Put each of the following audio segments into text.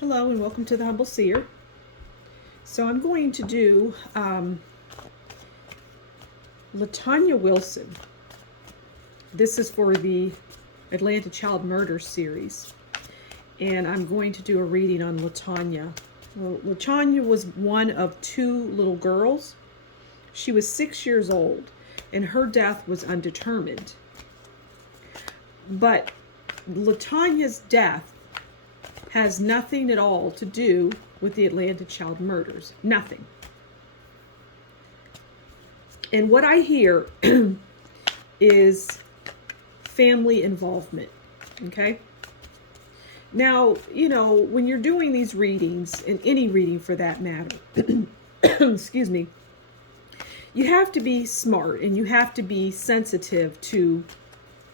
Hello and welcome to the Humble Seer. So I'm going to do LaTonya Wilson. This is for the Atlanta Child Murder series. And I'm going to do a reading on LaTonya. Well, LaTonya was one of two little girls. She was 6 years old and her death was undetermined. But LaTonya's death has nothing at all to do with the Atlanta child murders. Nothing. And what I hear is family involvement. Okay? Now, you know, when you're doing these readings, and any reading for that matter, excuse me, you have to be smart and you have to be sensitive to,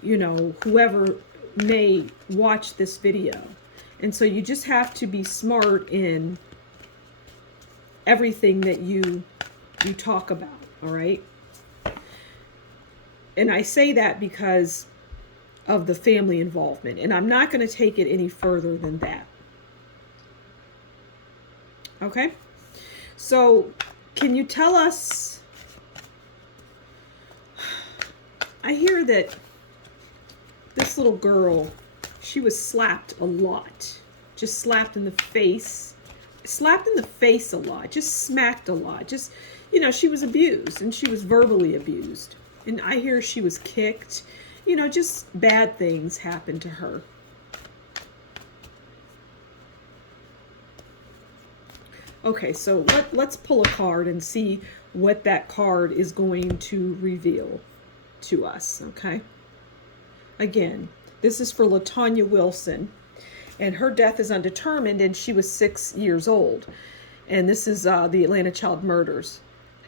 you know, whoever may watch this video. And so you just have to be smart in everything that you talk about, all right? And I say that because of the family involvement. And I'm not going to take it any further than that. Okay? So, can you tell us... I hear that this little girl... she was slapped a lot. Just slapped in the face. Slapped in the face a lot. Just smacked a lot. Just, you know, she was abused. And she was verbally abused. And I hear she was kicked. You know, just bad things happened to her. Okay, so let's pull a card and see what that card is going to reveal to us, okay? Again, this is for LaTonya Wilson, and her death is undetermined, and she was 6 years old. And this is the Atlanta child murders.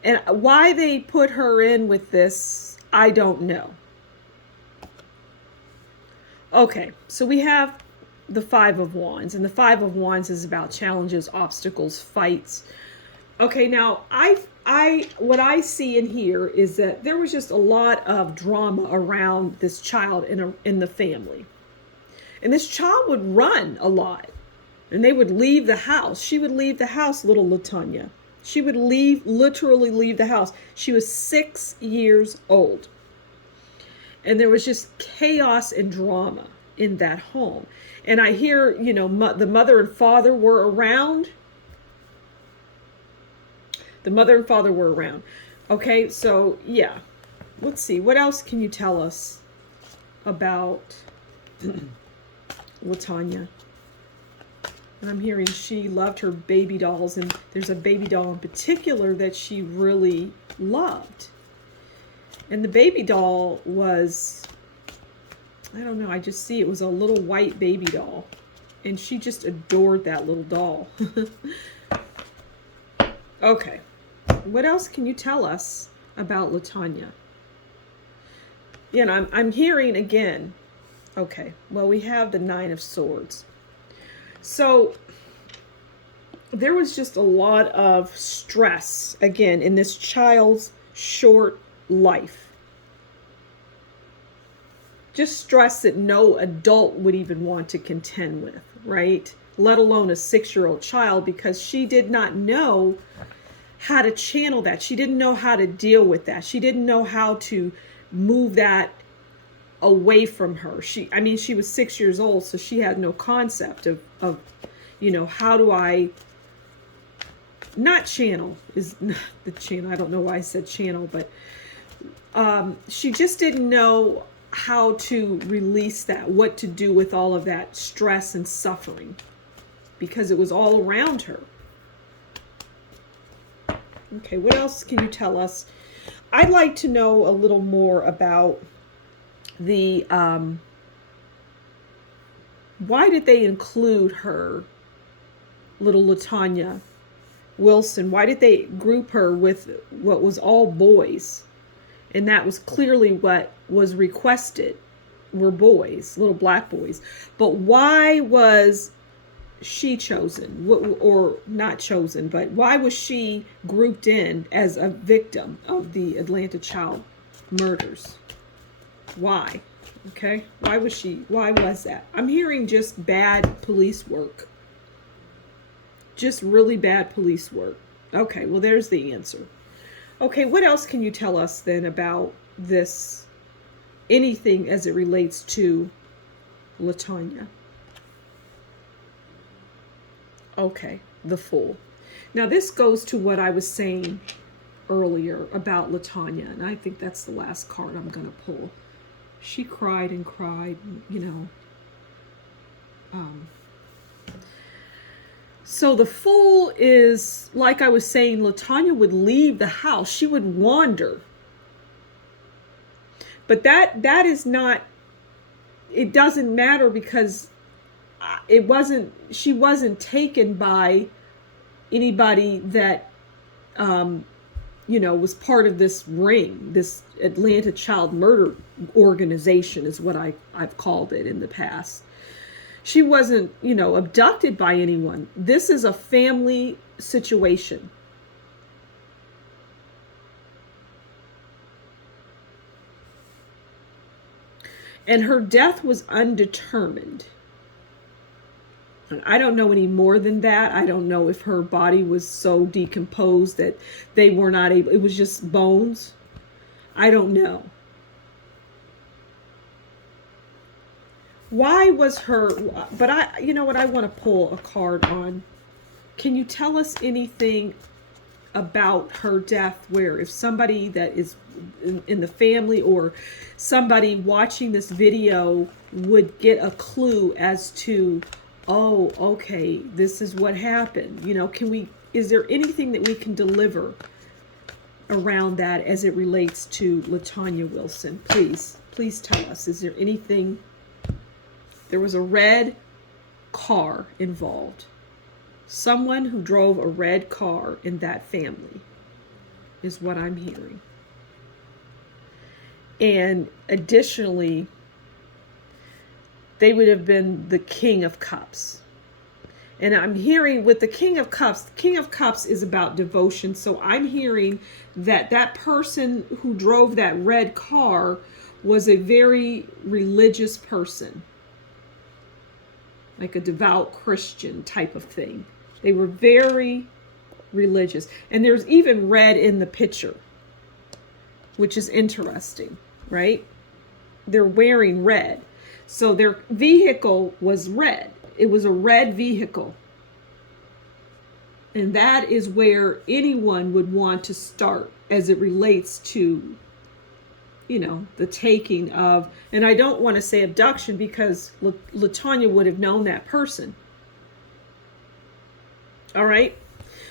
And why they put her in with this, I don't know. Okay, so we have the Five of Wands, and the Five of Wands is about challenges, obstacles, fights. Okay, now what I see in here is that there was just a lot of drama around this child in the family. And this child would run a lot. And they would leave the house. She would leave the house, little LaTonya. She would literally leave the house. She was 6 years old. And there was just chaos and drama in that home. And I hear, you know, the mother and father were around. The mother and father were around. Okay, so yeah. Let's see. What else can you tell us about LaTonya? And I'm hearing she loved her baby dolls. And there's a baby doll in particular that she really loved. And the baby doll was, I don't know, I just see it was a little white baby doll. And she just adored that little doll. Okay. What else can you tell us about LaTonya? You know, I'm hearing again. Okay, well, we have the Nine of Swords. So there was just a lot of stress, again, in this child's short life. Just stress that no adult would even want to contend with, right? Let alone a 6-year-old child, because she did not know how to channel that. She didn't know how to deal with that. She didn't know how to move that away from her. She was 6 years old, so she had no concept of you know, how do I not channel is not the channel. I don't know why I said channel, but she just didn't know how to release that, what to do with all of that stress and suffering, because it was all around her. Okay, what else can you tell us? I'd like to know a little more about the, why did they include her, little LaTonya Wilson? Why did they group her with what was all boys? And that was clearly what was requested, were boys, little black boys. But why was she chosen, or not chosen, but why was she grouped in as a victim of the Atlanta child murders? Why? Okay, why was that? I'm hearing just bad police work. Just really bad police work. Okay, well, there's the answer. Okay, what else can you tell us then about this, anything as it relates to LaTonya? Okay, the Fool. Now, this goes to what I was saying earlier about LaTonya, and I think that's the last card I'm going to pull. She cried and cried, you know. So the Fool is, like I was saying, LaTonya would leave the house. She would wander. But that is not, it doesn't matter, because she wasn't taken by anybody that, you know, was part of this ring, this Atlanta child murder organization is what I've called it in the past. She wasn't, you know, abducted by anyone. This is a family situation. And her death was undetermined. I don't know any more than that. I don't know if her body was so decomposed that they were not able, it was just bones. I don't know. Why was her, but you know what, I want to pull a card on. Can you tell us anything about her death, where if somebody that is in the family or somebody watching this video would get a clue as to, oh, okay, this is what happened. You know, is there anything that we can deliver around that as it relates to LaTonya Wilson? Please tell us. Is there anything? There was a red car involved. Someone who drove a red car in that family is what I'm hearing. And additionally, they would have been the King of Cups. And I'm hearing with the King of Cups is about devotion. So I'm hearing that that person who drove that red car was a very religious person, like a devout Christian type of thing. They were very religious. And there's even red in the picture, which is interesting, right? They're wearing red. So their vehicle was red. It was a red vehicle. And that is where anyone would want to start as it relates to, you know, the taking of, and I don't want to say abduction because LaTonya would have known that person. All right.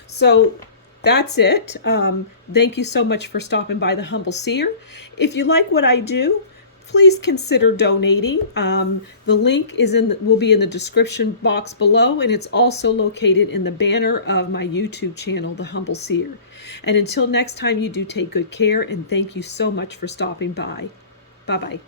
So that's it. Thank you so much for stopping by the Humble Seer. If you like what I do, please consider donating. The link will be in the description box below, and it's also located in the banner of my YouTube channel, The Humble Seer. And until next time, you do take good care, and thank you so much for stopping by. Bye-bye.